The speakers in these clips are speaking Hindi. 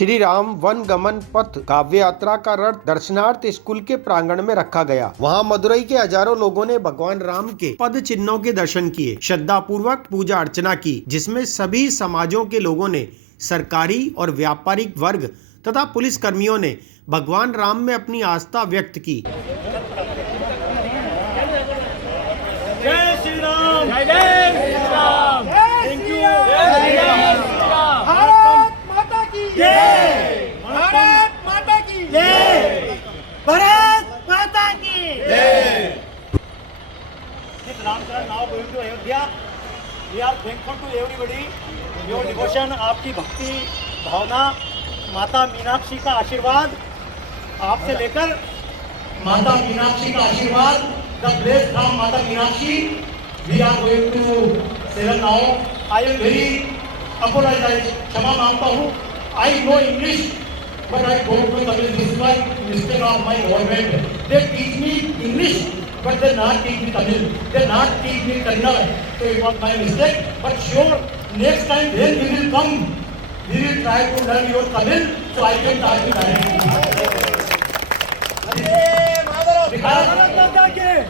श्री राम वन गमन पथ काव्य यात्रा का रथ दर्शनार्थ स्कूल के प्रांगण में रखा गया। वहां मदुरई के हजारों लोगों ने भगवान राम के पद चिन्हों के दर्शन किए, श्रद्धा पूर्वक पूजा अर्चना की, जिसमें सभी समाजों के लोगों ने, सरकारी और व्यापारिक वर्ग तथा पुलिस कर्मियों ने भगवान राम में अपनी आस्था व्यक्त की। जय श्री राम, जय श्री राम, थैंक यू, भारत माता की जय, भारत माता की जय, भारत माता की जय। Ramcharan now going to Ayodhya. We are thankful to everybody, your devotion, आपकी भक्ति भावना, माता मीनाक्षी का आशीर्वाद आपसे लेकर माता मीनाक्षी का आशीर्वाद, the blessed from Mata Meenakshi. We are going to seven now. I am very apologise, क्षमा मांगता हूँ। I know English but I don't know Tamil. This is mistake of my government. They teach me English but they not teach me Tamil, they not teach me Kannada, so it was my mistake. But sure, next time when we will come, we will try to learn your Tamil so I can talk to you.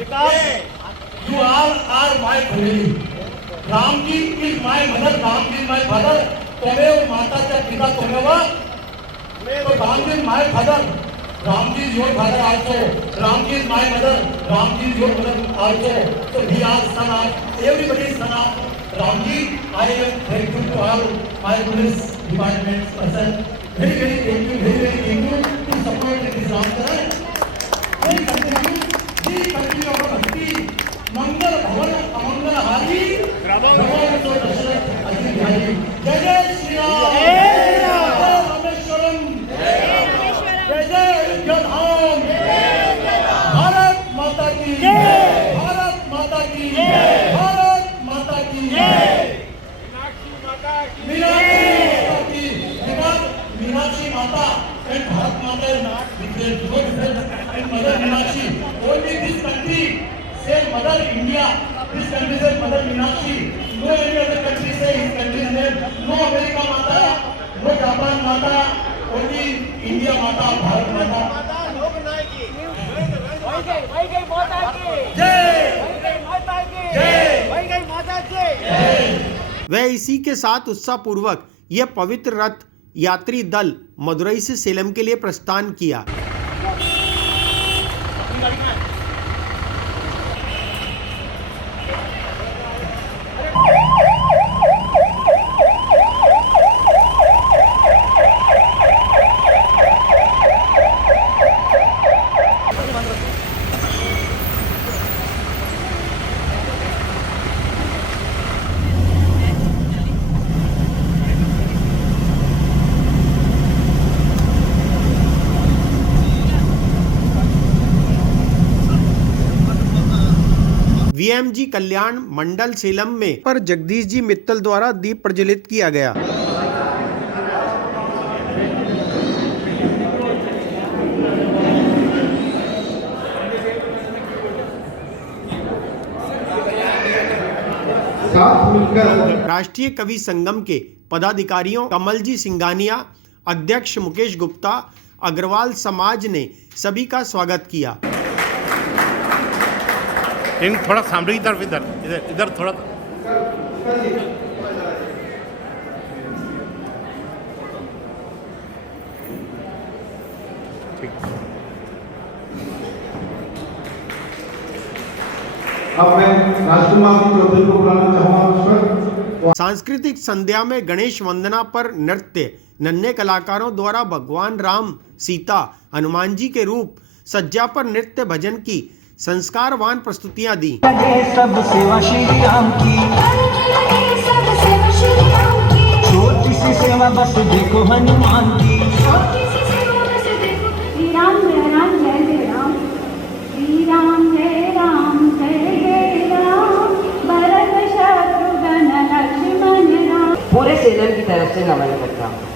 Because you all are my family. Ram ji is my mother, Ram ji is my father. Tumhe mata cha pita tumhe wa, so Ram ji is my father. Ram ji is your father also. Ram ji is my mother. Ram ji is your mother also. So we are son of, everybody is son of Ram ji. I am grateful to all my police department person. Very very thank you, very very thank you to support this Ramcharan. We continue our bhakti. Mangal bhavan amangal hari. Bhavan to Dasharath Adi Bihari. Jai Jai Shri Ram. Jai Rameshwaram. जय जय धाम, भारत माता की जय, भारत माता की जय, भारत माता की जय, मीनाक्षी माता and Bharat Mata is not different. So different. And Mother Meenakshi, only this country say Mother India. This country says Mother Meenakshi. No any other country say his country's name. No America Mata, no Japan Mata. only India Mata, Bharat Mata. वही माता की जय, वही माता की जय, वही माता की जय। वह इसी के साथ उत्साह पूर्वक यह पवित्र रथ यात्री दल मदुरई से सेलम के लिए प्रस्थान किया। वीएमजी कल्याण मंडल सेलम में पर जगदीश जी मित्तल द्वारा दीप प्रज्वलित किया गया। राष्ट्रीय कवि संगम के पदाधिकारियों कमलजी सिंघानिया, अध्यक्ष मुकेश गुप्ता, अग्रवाल समाज ने सभी का स्वागत किया। थोड़ा सामने की तरफ, इधर इधर इधर थोड़ा। ठीक। अब मैं राजकुमार चौधरी को बुलाना चाहूंगा। सांस्कृतिक संध्या में गणेश वंदना पर नृत्य नन्हे कलाकारों द्वारा भगवान राम, सीता, हनुमान जी के रूप सज्जा पर नृत्य भजन की संस्कारवान प्रस्तुतियां दी। सब सेवा श्री राम की, छोटी सी सेवा बस देखो हनुमान की, छोटी सी सेवा बस देखो श्री राम जय राम जय जय राम, श्री राम जय राम जय जय राम, भरत शत्रुघ्न लक्ष्मण राम। पूरे सेलम की तरफ से नमन करता हूँ।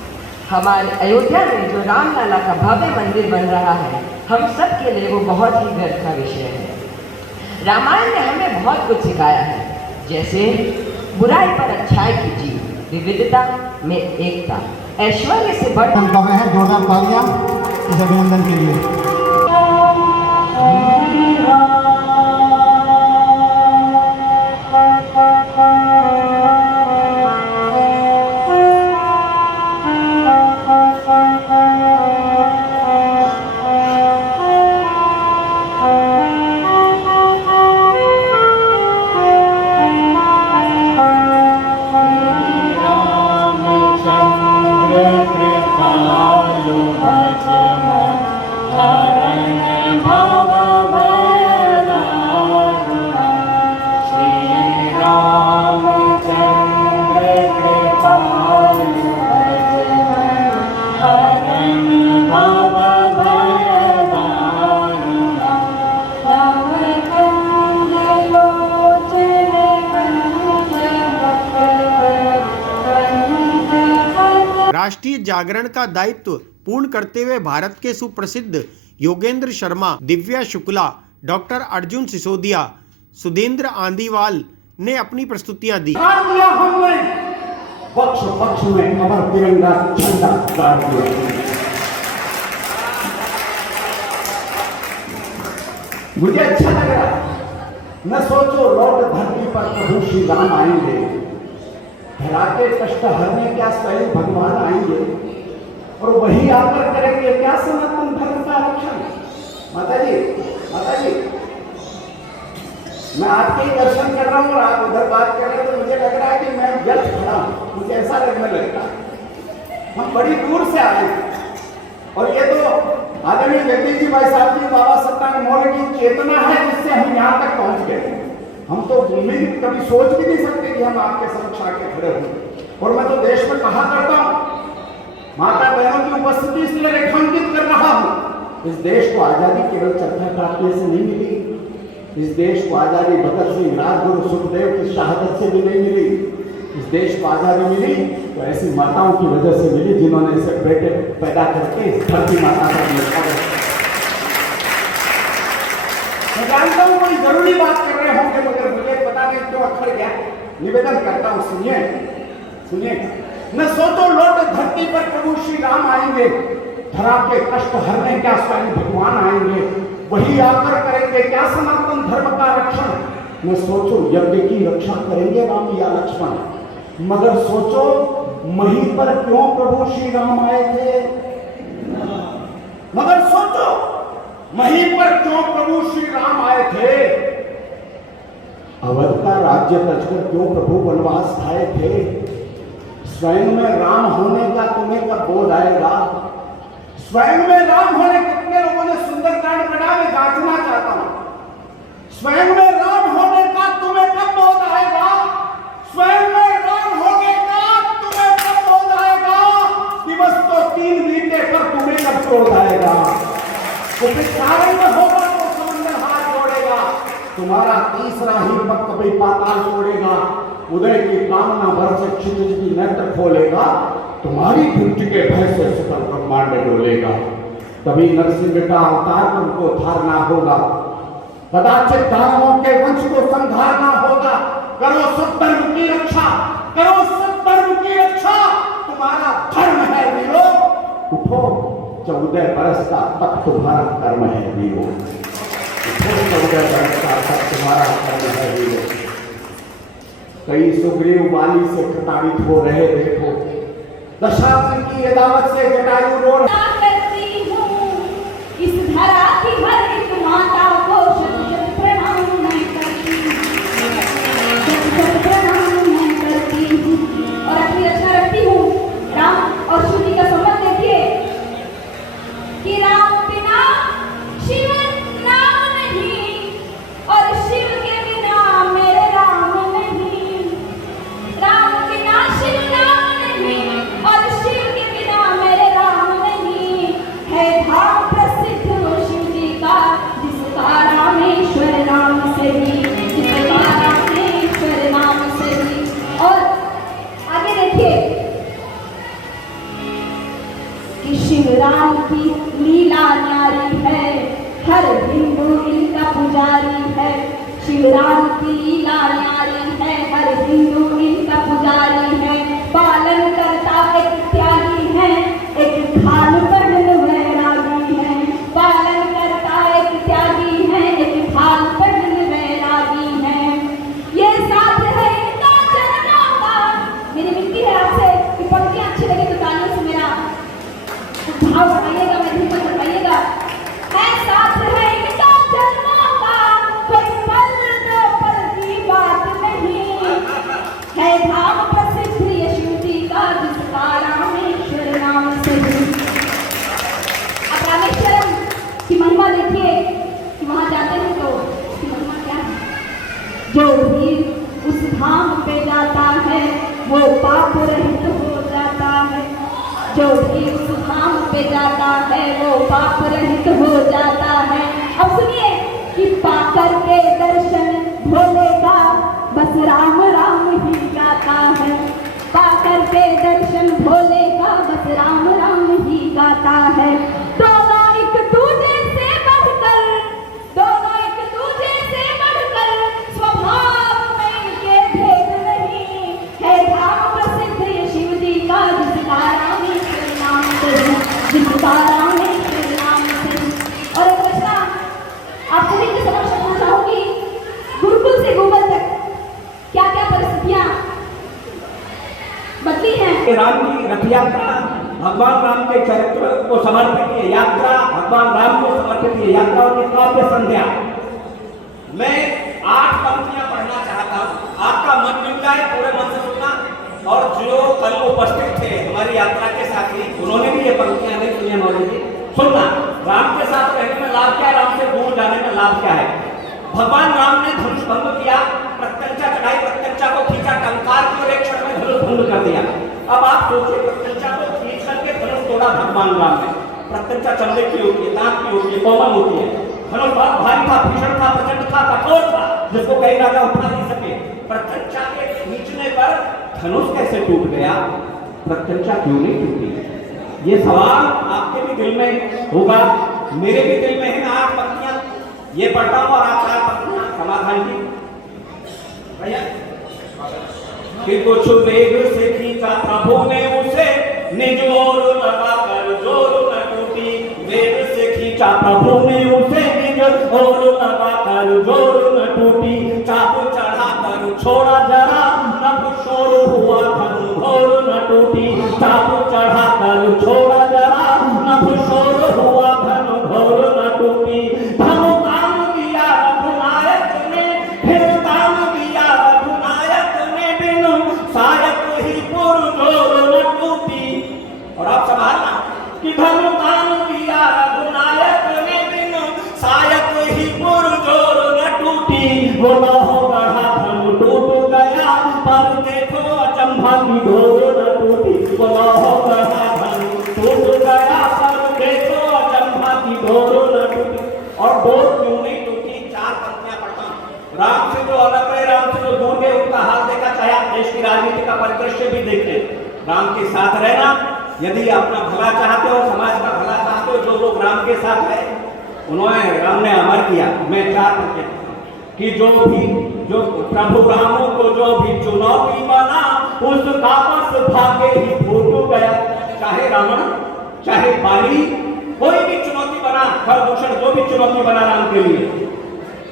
हमारे अयोध्या में जो रामलला का भव्य मंदिर बन रहा है, हम सब के लिए वो बहुत ही गर्व का विषय है। रामायण ने हमें बहुत कुछ सिखाया है, जैसे बुराई पर अच्छाई की जीत, विविधता में एकता। ऐश्वर्य से बढ़ हम कहे हैं जोरदार तालियां इस अभिनंदन के लिए। राष्ट्रीय जागरण का दायित्व पूर्ण करते हुए भारत के सुप्रसिद्ध योगेंद्र शर्मा, दिव्या शुक्ला, डॉक्टर अर्जुन सिसोदिया, सुधेंद्र आंदीवाल ने अपनी प्रस्तुतियां दी। हमने पक्ष पक्ष में अमर तिरंगा झंडा गाड़ दिया। मुझे अच्छा लग रहा। न सोचो लौट धरती पर प्रभु श्री राम आएंगे, धरा के कष्ट हरने क्या स्वयं भगवान आएंगे और वही आकर करेंगे क्या सनातन धर्म का रक्षण। माता जी मैं आपके ही दर्शन कर रहा हूँ और आप उधर बात कर रहे हैं तो मुझे लग रहा है कि मैं व्यर्थ खड़ा हूँ, मुझे ऐसा लगने लगता है। हम बड़ी दूर से आए और ये तो आदरणीय जगदीश जी भाई साहब जी, बाबा सत्यानंद मौर्य की चेतना है जिससे हम यहाँ तक पहुँच गए। हम तो उम्मीद कभी सोच भी नहीं सकते कि हम आपके समक्ष आके खड़े हों। और मैं तो देश में कहा करता हूँ, माता बहनों की उपस्थिति इसलिए रेखांकित कर रहा हूँ। इस देश को आजादी केवल चरखा काटने से नहीं मिली, इस देश को आजादी भगत सिंह, राजगुरु, सुखदेव की शहादत से भी नहीं मिली। इस देश को आजादी मिली तो ऐसी माताओं की वजह से मिली जिन्होंने इसे बेटे पैदा करके इस धरती माता का मैं जानता हूँ कोई जरूरी बात कर रहे होंगे मगर मुझे पता नहीं क्यों अखर गया। निवेदन करता हूँ, सुनिए। न सोचो लौट धरती पर प्रभु श्री राम आएंगे, धरा के कष्ट हरने क्या स्वयं भगवान आएंगे, वही आकर करेंगे क्या सनातन धर्म का रक्षण। न सोचो यज्ञ की रक्षा करेंगे राम या लक्ष्मण, मगर सोचो मही पर क्यों प्रभु श्री राम आए थे। मगर सोचो मही पर क्यों प्रभु श्री राम आए थे। अवध का राज्य तजकर क्यों प्रभु वनवास खाए थे। स्वयं में राम होने का तुम्हें कब बोध आएगा। स्वयं में राम होने कितने लोगों ने सुंदरकांड पढ़ा, मैं जांचना चाहता हूं। स्वयं में राम होने का तुम्हें कब बोध आएगा। स्वयं में राम होने का तुम्हें कब बोध आएगा। दिवस तो 3 बीते पर तुम्हें कब बोध आएगा। तो कारण में होगा तो समंदर हाथ जोड़ेगा, तुम्हारा तीसरा ही पग कभी पाताल छोड़ेगा। उदय की कामना भर से क्षितिज की नेत्र खोलेगा, तुम्हारी दृष्टि के भय से सकल ब्रह्मांड डोलेगा। तभी नरसिंह का अवतार तुमको धारना होगा, कदाचित दानवों के वंश को संहारना होगा। करो सब धर्म की रक्षा, करो सब धर्म की रक्षा, तुम्हारा धर्म है वीरो। उठो 14 बरस का तक तुम्हारा कर्म है वीरो। उठो 14 बरस का तक तुम्हारा कर्म है वीरो। कई सुग्रीव वाली से प्रताड़ित हो रहे देखो, दशासन की अदावत से जटायु रो करती हूँ इस धरा की हर एक माता को शत प्रणाम मैं करती हूँ, शत प्रणाम मैं करती हूँ। और अपनी रचना रखती हूँ। राम और शिव जी का संबंध देखिए कि राम बिना शिव नाम नहीं और शिव के बिना मेरे राम नहीं। राम बिना शिव नाम नहीं और शिव के बिना मेरे राम नहीं। है धाम प्रसिद्ध शिव जी का जिसका रामेश्वर नाम से ही, जिसका रामेश्वर नाम से ही। और आगे देखिए कि शिव राम की लीला न्यारी है, हर हिंदू इनका पुजारी है। शिव राम की लीला न्यारी है, हर हिंदू इनका पुजारी है। भाव बढ़ाइएगा, मैं धीरे बढ़ाइएगा। है साथ है इनका जन्मों का, कोई पल दो पल की बात नहीं। है धाम प्रसिद्ध यीशु जी का, जिसका रामेश्वर नाम से ही। अब रामेश्वरम की महिमा देखिए कि वहां जाते हैं तो उसकी महिमा क्या है। जो भी उस धाम पे जाता है वो पाप रहित हो जाता है। जो भी उस धाम पे जाता है वो पाप रहित हो जाता है। अब सुनिए कि पाकर के दर्शन भोले का बस राम राम ही गाता है। पाकर के दर्शन भोले का बस राम राम ही गाता है। दोनों एक दूजे से बढ़कर, दोनों एक दूजे से बढ़कर, स्वभाव में इनके भेद नहीं। है धाम प्रसिद्ध ये शिव जी का, जिसका रामेश्वर नाम से है, जिसका रामेश्वर नाम से है। और एक प्रश्न आप सभी के समक्ष रखना चाहूंगी, गुरुकुल से गूगल तक क्या क्या परिस्थितियां बदली हैं। राम की रथ यात्रा भगवान राम के चरित्र को समर्पित ये यात्रा, भगवान राम को समर्पित ये यात्रा और काव्य संध्या। मैं 8 पंक्तियां पढ़ना चाहता हूँ, आपका मन मिल जाए पूरे मन से सुनना। और जो कल उपस्थित थे हमारी यात्रा के साथी, उन्होंने भी ये पंक्तियां नहीं सुनी मौजूद थी, सुनना। राम के साथ रहने में लाभ क्या है, राम से दूर जाने में लाभ क्या है। भगवान राम ने धनुष भंग किया, प्रत्यंचा चढ़ाई, प्रत्यंचा को खींचा, टंकार की और एक क्षण में धनुष भंग कर दिया। अब आप सोचिए, प्रत्यंचा को खींच करके धनुष तोड़ा भगवान राम ने। प्रत्यंचा चमड़े की होती है, दांत की होती है, कोमल होती है। धनुष बहुत भारी था, भीषण था, प्रचंड था, कठोर था, जिसको कई राजा उठा नहीं सके। प्रत्यंचा के खींचने पर धनुष कैसे टूट गया, प्रत्यंचा क्यों नहीं टूटी? ये सवाल आपके भी दिल में होगा, मेरे भी दिल में है। 8 पंक्तियां ये पढ़ता हूं और आप 4 पंक्तियां समाधान की। भैया कि कुछ वेग से खींचा प्रभु ने उसे, निज ओर लगाकर जोर न टूटी। वेग से खींचा प्रभु ने उसे, निज ओर लगाकर जोर न टूटी। चाबू चढ़ा कर छोड़ा जरा, नभ शोर हुआ धनु घोर न टूटी। चाबू चढ़ा कर छोड़ा जरा, नभ शोर हुआ धनु घोर न टूटी। धनु काम दिया रघुनायक ने, फिर काम दिया रघुनायक ने, बिनु सायक ही पुरजोर न टूटी। और आप संभालना कि धनु काम दिया रघुनायक ने, बिनु सायक ही पुरजोर न टूटी। वो लहो गढ़ा धनु टूट गया, पर देखो अचंभा की घोर न टूटी। वो लहो गढ़ा धनु टूट गया, पर देखो अचंभा की घोर न टूटी। और डोर क्यों नहीं टूटी? 4 पंक्तियां पढ़ता हूं। राम से जो अलग रहे, राम से जो दूर गए, उनका हाल देखा। चाहे आप देश की राजनीति का परिदृश्य भी देख ले, राम के साथ रहना, यदि अपना भला चाहते हो, समाज का भला चाहते हो, जो लोग राम के साथ है उन्होंने, राम ने अमर किया। मैं 4 पंक्तियां कि जो प्रभु राम को जो भी चुनौती बना, उसका बस भाग्य ही फूट गया। चाहे रावण, चाहे बाली, कोई भी चुनौती बना, खरदूषण जो भी चुनौती बना राम के लिए,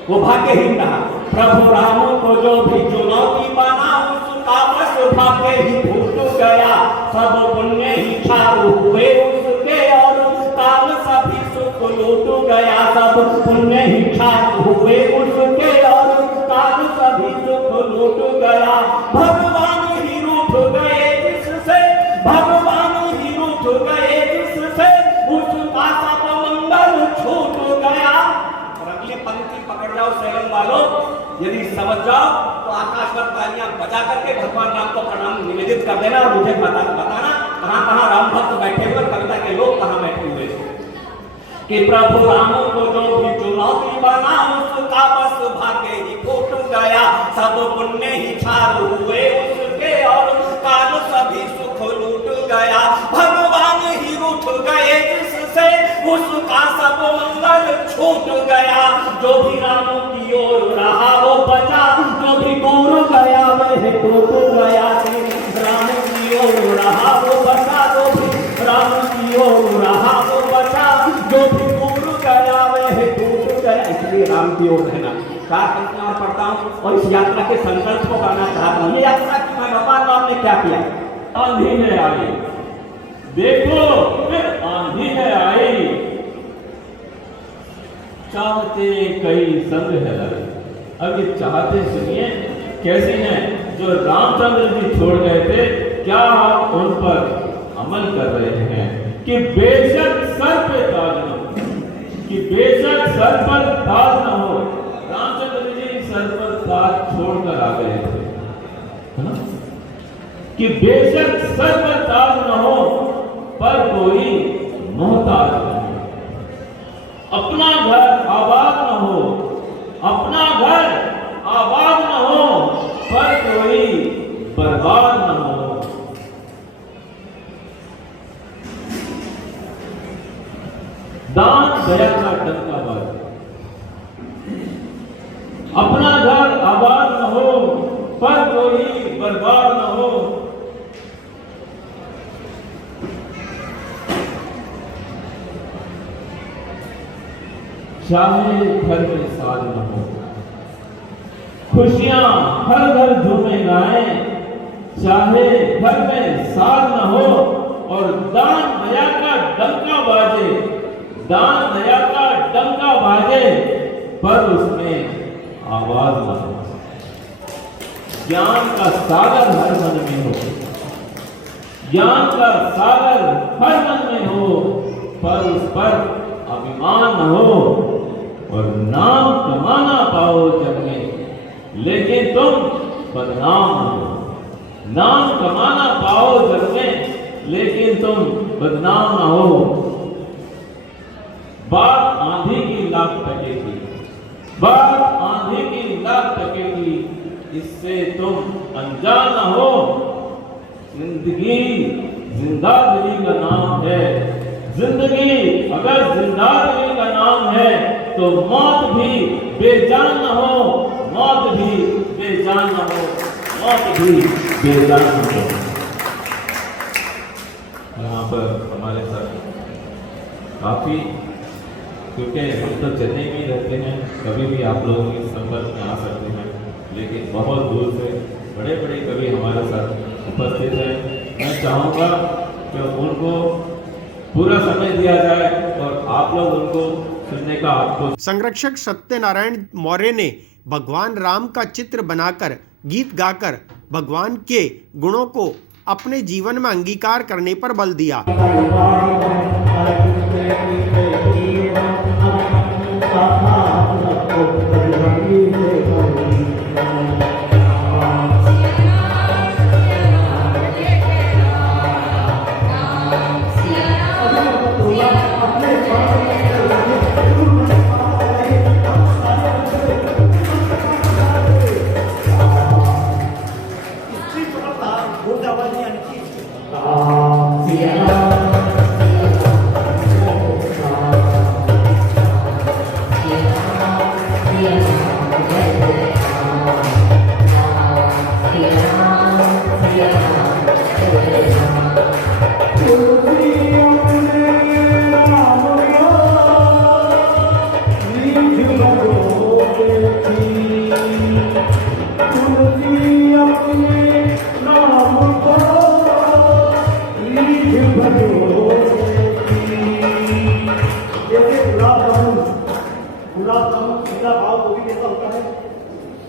वो भाग्यहीन रहा। प्रभु राम को जो भी चुनौती बना, उसका बस भाग्य ही फूट गया। सब पुण्य ही चालू हुए उसके, और काल सभी सुख लूट गया। सब पुण्य ही चालू हुए उसके, और काल सभी सुख लूट गया। भगवान ही रूठ गए जिससे, भगवान ही रूठ गए जिससे, उसका सब मंगल छूट गया। और अगली पंक्ति पकड़ जाओ सैलम वालों, यदि समझ जाओ तो आकाशवत तालियां बजा करके भगवान राम को प्रणाम निवेदित कर देना और मुझे बताना कहां राम भक्त बैठे हुए, कविता के लोग कहां बैठे हुए कि प्रभु राम को जो भी चुनौती बना, उसका बस भाग्य ही फूट गया। सब पुण्य ही छार हुए उसके, और काल सभी सुख लूट गया। भगवान ही रूठ गए जिससे, उसका सब मंगल छूट गया। जो भी राम की ओर रहा वो बचा, जो भी दूर गया वह टूट गया। राम की ओर रहा वो बचा, जो भी राम की ओर रहा वो बचा, जो भी दूर गया वह टूट गया। इसलिए राम की ओर रहना। 4 पंक्तियां पढ़ता हूं और इस यात्रा के संकल्प को गाना चाहता हूं। ये यात्रा की मैं भगवान राम ने क्या किया? आंधी में आई, देखो फिर आंधी है आई, चाहते कई संग है लाई। अब ये चाहते सुनिए कैसी हैं, जो रामचंद्र जी छोड़ गए थे, क्या आप उन पर अमल कर रहे हैं? कि बेशक सर पे ताज न हो, कि बेशक सर पर ताज न हो। रामचंद्र जी सर पर ताज छोड़कर आ गए थे, है ना? कि बेशक सर पर ताज न हो, पर कोई मोहताज न हो। अपना घर आबाद न हो, अपना घर आबाद न हो, पर कोई बर्बाद न हो। दान दया का डंका बाज, अपना घर आबाद न हो, पर कोई बर्बाद न हो। चाहे घर में साज न हो, खुशियां हर घर झूमे गाए, चाहे घर में साज न हो, और दान दया का डंका बाजे, दान दया का डंका बाजे, पर उसमें आवाज न हो। ज्ञान का सागर हर मन में हो, ज्ञान का सागर हर मन में हो, पर उस पर अभिमान न हो, और नाम कमाना पाओ जग में, लेकिन तुम बदनाम न हो। नाम कमाना पाओ जग में, लेकिन तुम बदनाम न हो। बात आंधी की लाख टके की, बात आंधी की लाख टके की, इससे तुम अनजान न हो। जिंदगी जिंदादिली का नाम है, जिंदगी अगर जिंदादिली का नाम है, तो मौत भी बेजान न हो, मौत भी बेजान न हो, मौत भी बेजान न हो। यहाँ पर हमारे साथ काफी, क्योंकि हम तो चेन्नई में ही रहते हैं, कभी भी आप लोगों के संपर्क में आ सकते हैं, लेकिन बहुत दूर से बड़े बड़े कवि हमारे साथ उपस्थित हैं। मैं चाहूँगा कि उनको पूरा समय दिया जाए और आप लोग उनको सुनने का आपको। संरक्षक सत्यनारायण मौर्य ने भगवान राम का चित्र बनाकर गीत गाकर भगवान के गुणों को अपने जीवन में अंगीकार करने पर बल दिया।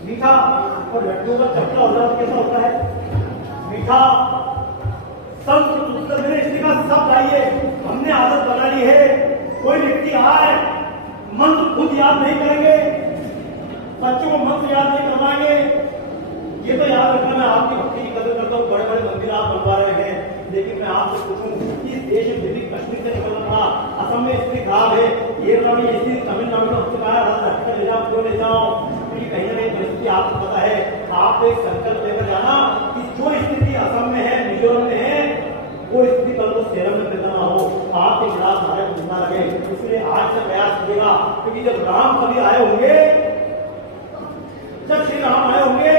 मीठा और लड्डू का चपला हो जाता कैसा होता है? मीठा सब मेरे इसलिए का सब लाइए, हमने आदत बना ली है। कोई व्यक्ति आए मंत्र खुद याद नहीं करेंगे, बच्चों को मंत्र याद नहीं करवाएंगे। ये तो याद रखना, मैं आपकी भक्ति की कदर करता हूँ, बड़े बड़े मंदिर आप बनवा रहे हैं, लेकिन मैं आपसे पूछूं, इस देश में दिल्ली कश्मीर से निकलना था, असम में स्थिति खराब है, ये स्थिति तमिलनाडु में हमसे कहा हटकर ले जाओ, क्यों ले जाओ? क्योंकि कहीं ना कहीं परिस्थिति आपको पता है। आप एक संकल्प लेकर जाना कि जो स्थिति असम में है, मिजोरम में है, वो स्थिति कल को सेरम में पैदा ना हो, आपके खिलाफ नारे घूमना लगे। इसलिए आज से प्रयास करेगा, क्योंकि जब राम कभी आए होंगे, जब श्री राम आए होंगे,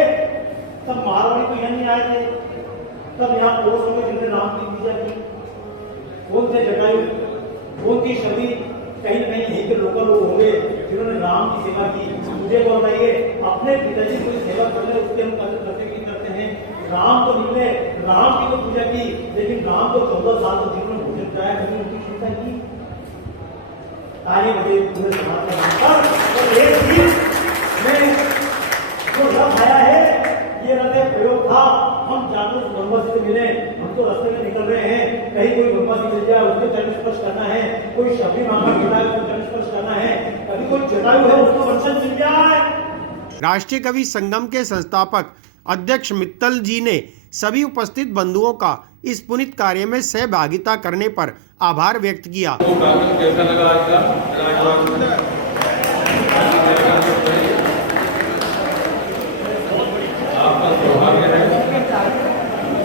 तब मारवाड़ी तो यहाँ नहीं आए थे, तब यहाँ पोस्ट होंगे जिनसे राम की पूजा की, कौन से जटायु, कौन की छवि, कहीं न कहीं यहीं के लोकल लोग होंगे जिन्होंने राम की सेवा की। मुझे को बताइए, अपने पिताजी को सेवा करने उसके हम कदर करते हैं। राम तो निकले, राम की तो पूजा की, लेकिन राम को 14 साल तो जीवन ताली बजे पूरे समाज के नाम पर। और एक चीज में जो रथ आया है, ये रथ एक प्रयोग था। हम जागरूक वनवासी से मिले, हम तो रास्ते में निकल रहे हैं, कहीं कोई वनवासी मिल जाए उसको चरण स्पर्श करना है, कोई शबरी माता मिला है उसको चरण स्पर्श करना है, कभी कोई जटायु है उसको वंशज मिल जाए। राष्ट्रीय कवि संगम के संस्थापक अध्यक्ष मित्तल जी ने सभी उपस्थित बंधुओं का इस पुनीत कार्य में सहभागिता करने पर आभार व्यक्त किया। कैसा लगा आज का आपका सौभाग्य है,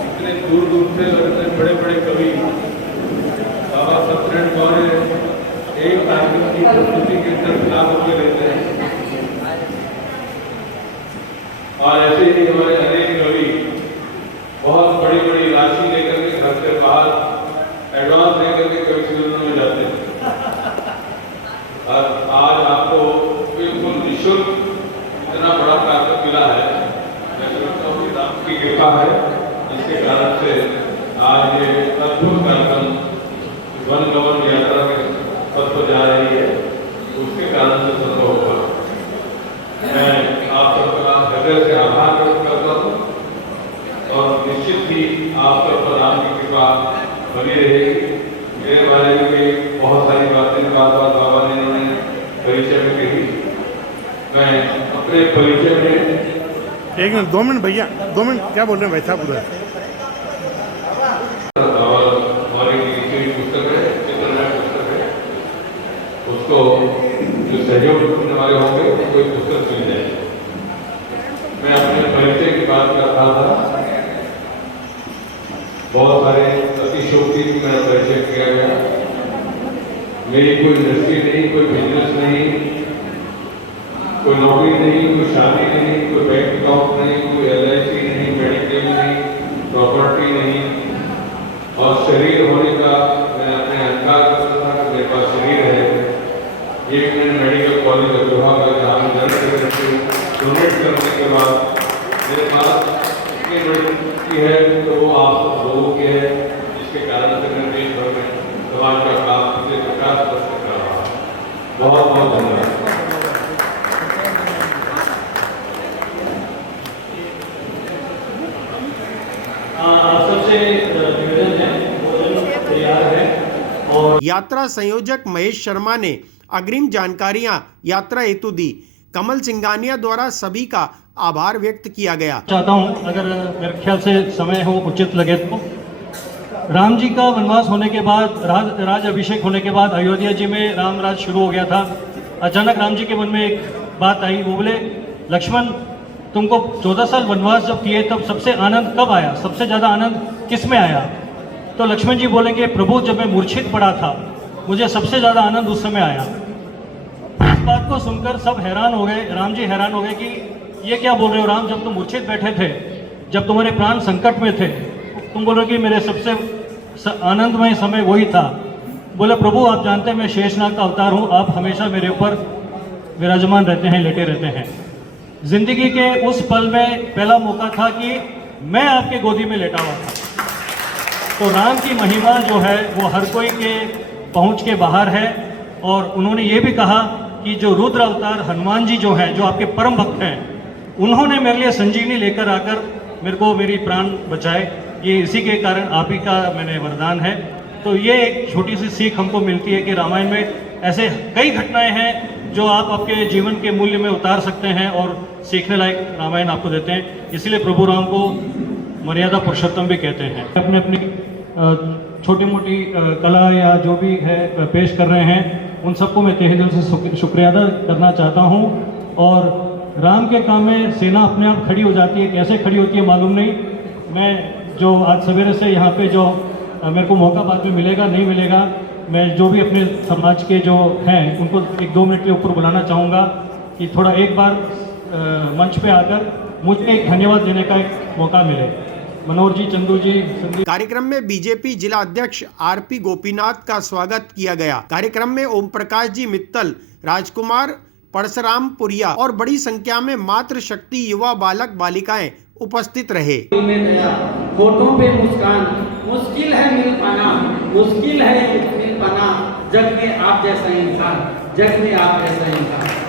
इतने दूर दूर से इतने बड़े बड़े कवि बाबा सत्यनारायण गौर एक कार्यक्रम की प्रस्तुति के अंदर लाभ लेते हैं। और ऐसे ही हमारे अनेक कवि बहुत बड़ी बड़ी राशि लेकर के घर से बाहर एडवांस लेकर के कवि सम्मेलन में जाते हैं। और आज आपको बिल्कुल निःशुल्क इतना बड़ा कार्यक्रम मिला है, मैं समझता हूँ कि राम की कृपा है, जिसके कारण से आज ये अद्भुत कार्यक्रम वन गवन यात्रा के पथ पर जा रही है, उसके कारण से संभव हुआ। मैं आप सबका हृदय से आभार व्यक्त करता हूँ और निश्चित ही आप सब पर राम की कृपा बनी रहेगी। मेरे बारे में भी बहुत सारी बातें बार बार बाबा ने इन्होंने परिचय में कही। मैं अपने परिचय में 1 मिनट 2 मिनट भैया 2 मिनट क्या बोल रहे हैं भाई साहब उधर। हमारी लिखी हुई पुस्तक है, चित्रनाट्य पुस्तक है, उसको जो सहयोग करने वाले होंगे उनको एक पुस्तक मिल जाएगी। मैं अपने परिचय की बात कर रहा था, बहुत सारे अतिशोक्ति भी मेरा परिचय किया गया। मेरी कोई इंडस्ट्री नहीं, कोई बिजनेस नहीं, कोई नौकरी नहीं, कोई शादी नहीं, कोई बैंक अकाउंट नहीं, कोई LIC नहीं, मेडिकल नहीं, प्रॉपर्टी नहीं, और शरीर होने का मैं अपने अहंकार करता था कि मेरे पास शरीर है। ये मैंने मेडिकल कॉलेज अग्रहा का जहाँ में डोनेट करने के बाद मेरे पास इतनी बड़ी है तो वो आप सब लोगों के है, जिसके कारण से मैं देश भर में समाज का काम से प्रकाश कर रहा हूँ। बहुत बहुत धन्यवाद। सबसे निवेदन है, भोजन तैयार है। और यात्रा संयोजक महेश शर्मा ने अग्रिम जानकारियां यात्रा हेतु दी। कमल सिंघानिया द्वारा सभी का आभार व्यक्त किया गया। चाहता हूं, अगर मेरे ख्याल से समय हो उचित लगे तो, राम जी का वनवास होने के बाद, राज अभिषेक होने के बाद अयोध्या जी में राम राज शुरू हो गया था। अचानक राम जी के मन में एक बात आई, वो बोले लक्ष्मण तुमको 14 साल वनवास जब किए तब सबसे आनंद कब आया, सबसे ज़्यादा आनंद किस में आया? तो लक्ष्मण जी बोलेंगे प्रभु जब मैं मूर्छित पड़ा था मुझे सबसे ज़्यादा आनंद उस समय आया। इस बात को सुनकर सब हैरान हो गए, राम जी हैरान हो गए कि ये क्या बोल रहे हो राम, जब तुम मूर्छित बैठे थे, जब तुम्हारे प्राण संकट में थे, तुम बोलो कि मेरे सबसे आनंदमय समय वही था। बोले प्रभु आप जानते हैं मैं शेषनाग का अवतार हूँ, आप हमेशा मेरे ऊपर विराजमान रहते हैं, लेटे रहते हैं। जिंदगी के उस पल में पहला मौका था कि मैं आपके गोदी में लेटा हुआ था। तो राम की महिमा जो है वो हर कोई के पहुंच के बाहर है। और उन्होंने ये भी कहा कि जो रुद्र अवतार हनुमान जी जो हैं, जो आपके परम भक्त हैं, उन्होंने मेरे लिए संजीवनी लेकर आकर मेरे को मेरी प्राण बचाए। ये इसी के कारण आप ही का मैंने वरदान है। तो ये एक छोटी सी सीख हमको मिलती है कि रामायण में ऐसे कई घटनाएं हैं जो आप आपके जीवन के मूल्य में उतार सकते हैं और सीखने लायक रामायण आपको देते हैं। इसलिए प्रभु राम को मर्यादा पुरुषोत्तम भी कहते हैं। अपने अपनी छोटी मोटी कला या जो भी है पेश कर रहे हैं, उन सबको मैं तहे दिल से शुक्रिया अदा करना चाहता हूँ। और राम के काम में सेना अपने आप खड़ी हो जाती है, कैसे खड़ी होती है मालूम नहीं। मैं जो आज सवेरे से यहाँ पे जो मेरे को मौका बाद में मिलेगा नहीं मिलेगा, मैं जो भी अपने समाज के जो हैं उनको 1-2 मिनट के ऊपर बुलाना चाहूँगा कि थोड़ा एक बार मंच पे आकर मुझे एक धन्यवाद देने का एक मौका मिले। मनोहर जी, चंदू जी, संदीप। कार्यक्रम में बीजेपी जिला अध्यक्ष RP गोपीनाथ का स्वागत किया गया। कार्यक्रम में ओम प्रकाश जी मित्तल, राजकुमार परशुराम पुरिया और बड़ी संख्या में मातृशक्ति युवा बालक बालिकाएं उपस्थित रहे। में दया, होठों पे मुस्कान, मुश्किल है मिल पाना, मुश्किल है मिल पाना, जग में आप जैसा इंसान, जग में आप जैसा इंसान।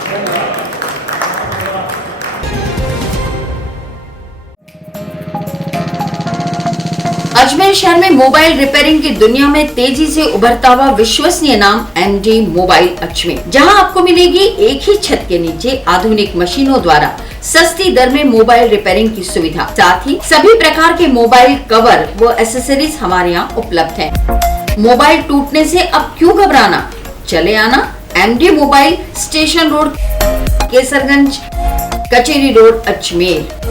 अजमेर शहर में मोबाइल रिपेयरिंग की दुनिया में तेजी से उभरता हुआ विश्वसनीय नाम MD मोबाइल अजमेर, जहां आपको मिलेगी एक ही छत के नीचे आधुनिक मशीनों द्वारा सस्ती दर में मोबाइल रिपेयरिंग की सुविधा, साथ ही सभी प्रकार के मोबाइल कवर व एसेसरीज हमारे यहाँ उपलब्ध हैं। मोबाइल टूटने से अब क्यों घबराना, चले आना MD mobile, station road, Kesarganj, Kacheri road, Ajmer.